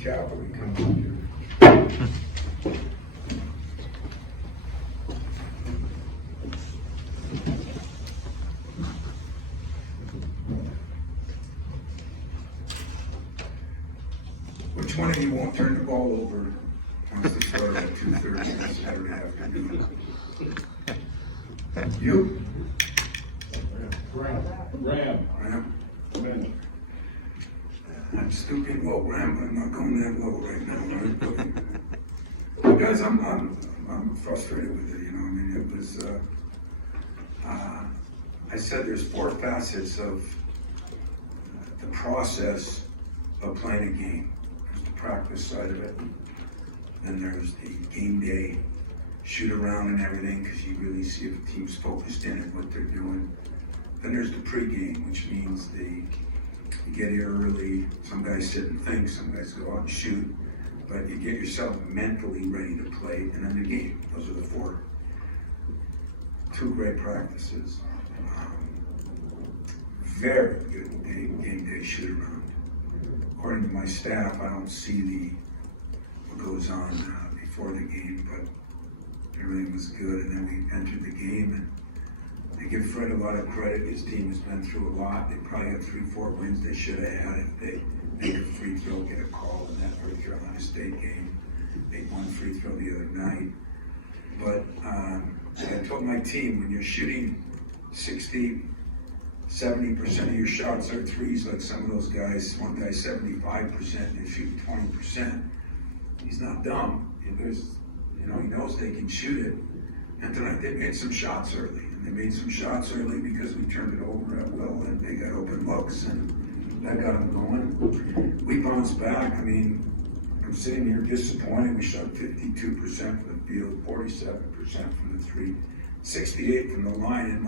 cavalry coming here. Which one of you won't turn the ball over once they start at 2:30 on Saturday afternoon? You? Graham. I'm stupid low, Graham, but I'm not going that low right now. Right? But guys, I'm frustrated with it. You know, I mean, it was. I said there's 4 facets of the process of playing a game. There's the practice side of it, then there's the game day shoot around and everything, because you really see if the team's focused in and what they're doing. Then there's the pregame, which means you get here early, some guys sit and think, some guys go out and shoot, but you get yourself mentally ready to play, and then the game. Those are the 2 great practices. Very good game day shoot around. According to my staff, I don't see what goes on before the game, but everything was good, and then we entered the game, and I give Fred a lot of credit. His team has been through a lot. They probably have 3-4 wins they should have had if they make a free throw, get a call in that North Carolina State game. They won free throw the other night. But I told my team, when you're shooting 60-70% of your shots are threes, like some of those guys, one guy 75%, and they shoot 20%. He's not dumb. He knows they can shoot it. And tonight they made some shots early. And they made some shots early because we turned it over at will, and they got open looks, and that got them going. We bounced back. I mean, I'm sitting here disappointed. We shot 52% from the field, 47% from the 3, 68 from the line, and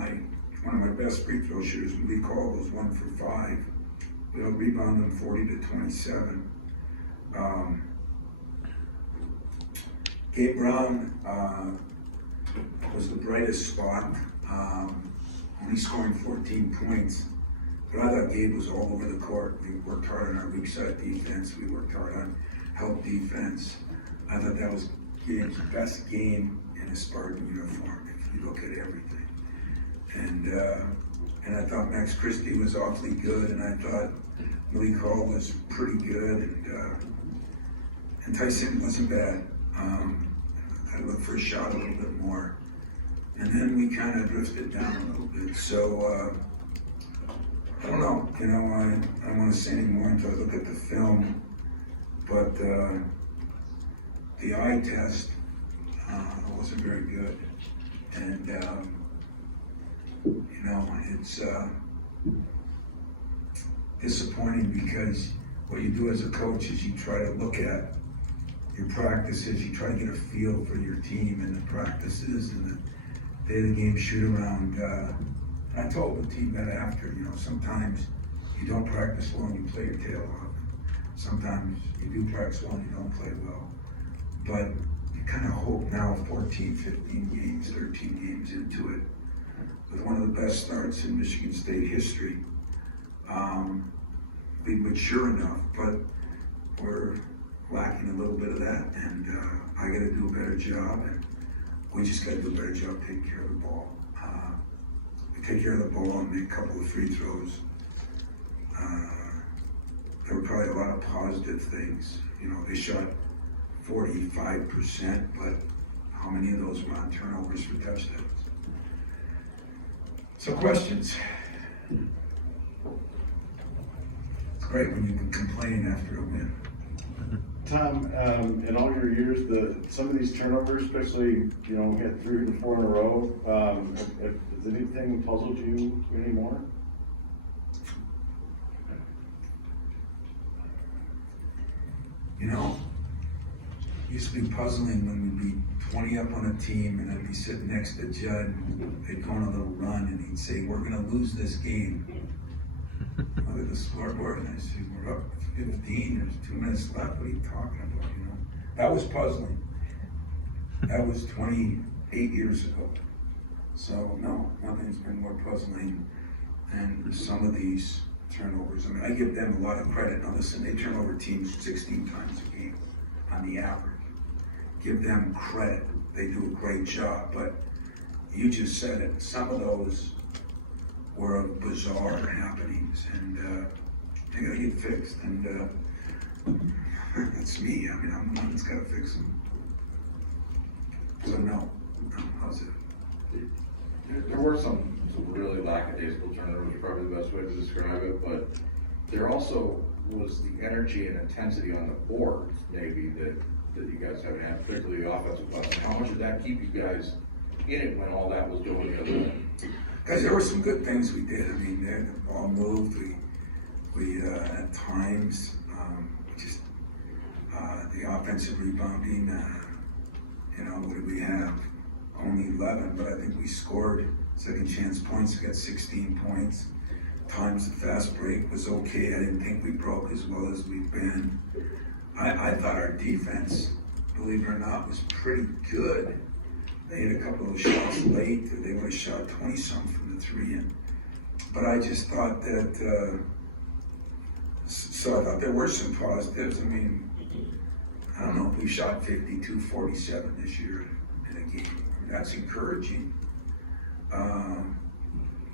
one of my best free throw shooters, Lee Call, was 1 for 5. We out-rebounded them 40-27. Gabe Brown was the brightest spot, only scoring 14 points. But I thought Gabe was all over the court. We worked hard on our weak side defense. We worked hard on help defense. I thought that was Gabe's best game in a Spartan uniform, if you look at everything. And I thought Max Christie was awfully good, and I thought Malik Hall was pretty good, and Tyson wasn't bad. I looked for a shot a little bit more, and then we kind of drifted down a little bit. So I don't know. I don't want to say any more until I look at the film, but the eye test wasn't very good, and it's disappointing, because what you do as a coach is you try to look at your practices, you try to get a feel for your team and the practices and the day of the game shoot around. I told the team that after, sometimes you don't practice well and you play your tail off. Sometimes you do practice well and you don't play well. But you kind of hope now 14, 15 games, 13 games into it, with one of the best starts in Michigan State history, be mature enough, but we're lacking a little bit of that, and I got to do a better job, and we just got to do a better job taking care of the ball. We take care of the ball and make a couple of free throws. There were probably a lot of positive things. They shot 45%, but how many of those were on turnovers for touchdowns? So questions? It's great when you can complain after a win. Tom, in all your years, some of these turnovers, especially, we had 3 or 4 in a row, has anything puzzled you anymore? It used to be puzzling when we'd be 20 up on a team, and I'd be sitting next to Judd, they'd go on a little run, and he'd say, "We're gonna lose this game." Look at the scoreboard, and I said, "We're up 15, there's 2 minutes left, what are you talking about?" That was puzzling. That was 28 years ago. So no, nothing's been more puzzling than some of these turnovers. I mean, I give them a lot of credit. Now listen, they turn over teams 16 times a game on the average. Give them credit. They do a great job, but you just said it. Some of those were bizarre happenings, and they gotta get fixed. And that's me. I mean, I'm the one that's gotta fix them. So no, how's it? There were some really lackadaisical turnovers, probably the best way to describe it, but there also was the energy and intensity on the boards, maybe, that you guys haven't had, particularly the offensive class. How much did that keep you guys in it when all that was going the other way? Guys, there were some good things we did. I mean, the ball moved. We at times, just the offensive rebounding. What did we have? Only 11, but I think we scored second chance points. We got 16 points. Times the fast break was okay. I didn't think we broke as well as we've been. I thought our defense, believe it or not, was pretty good. They had a couple of shots late. They would have shot 20-something from the three. But I just thought that, so I thought there were some positives. I mean, I don't know if we shot 52-47 this year in a game. That's encouraging.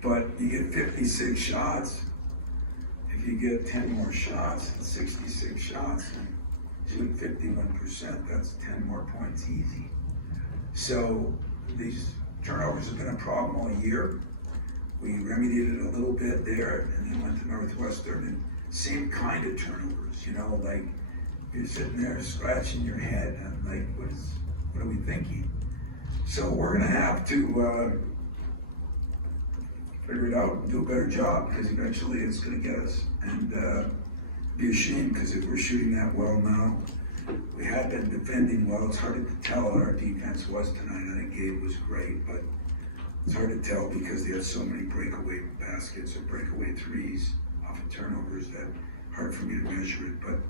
But you get 56 shots. If you get 10 more shots, 66 shots, and shoot 51%, that's 10 more points easy. So these turnovers have been a problem all year. We remedied it a little bit there, and then went to Northwestern, and same kind of turnovers, like you're sitting there scratching your head, and like, what are we thinking? So we're gonna have to figure it out and do a better job, because eventually it's gonna get us. And be a shame, because if we're shooting that well now, we had been defending well. It's hard to tell what our defense was tonight. I think Gabe was great, but it's hard to tell because they have so many breakaway baskets or breakaway threes off of turnovers that hard for me to measure it. But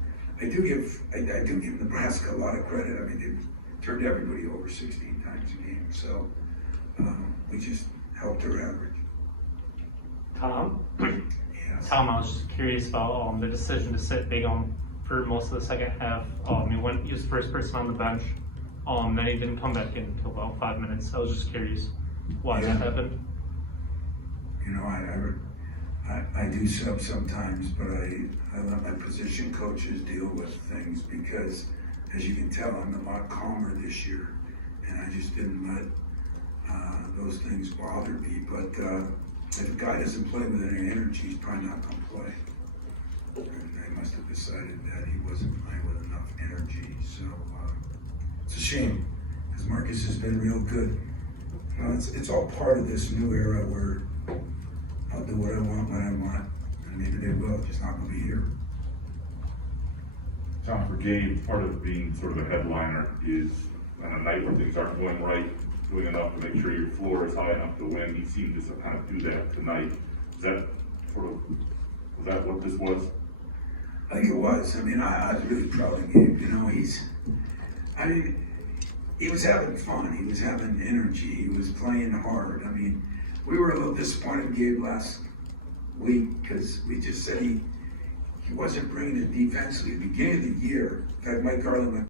I do give Nebraska a lot of credit. I mean, they've turned everybody over 16 times a game, so we just helped their average. Tom? Yes. Tom, I was just curious about the decision to sit big on for most of the second half. He was the first person on the bench. Then he didn't come back in until about 5 minutes. I was just curious why that happened. I do sub sometimes, but I let my position coaches deal with things, because as you can tell, I'm a lot calmer this year, and I just didn't let those things bother me. But if a guy doesn't play with any energy, he's probably not going to play. And they must have decided that he wasn't playing with enough energy. So it's a shame, because Marcus has been real good. It's all part of this new era where I'll do what I want when I want, and maybe they will, just not going to be here. Tom, for Gabe, part of being sort of a headliner is on a night where things aren't going right, doing enough to make sure your floor is high enough to win. He seemed to kind of do that tonight. Was that what this was? I think it was. I mean, I was really proud of Gabe. He was having fun. He was having energy. He was playing hard. I mean, we were a little disappointed in Gabe last week, because we just said he wasn't bringing it defensively. At the beginning of the year, in fact, Mike Garland went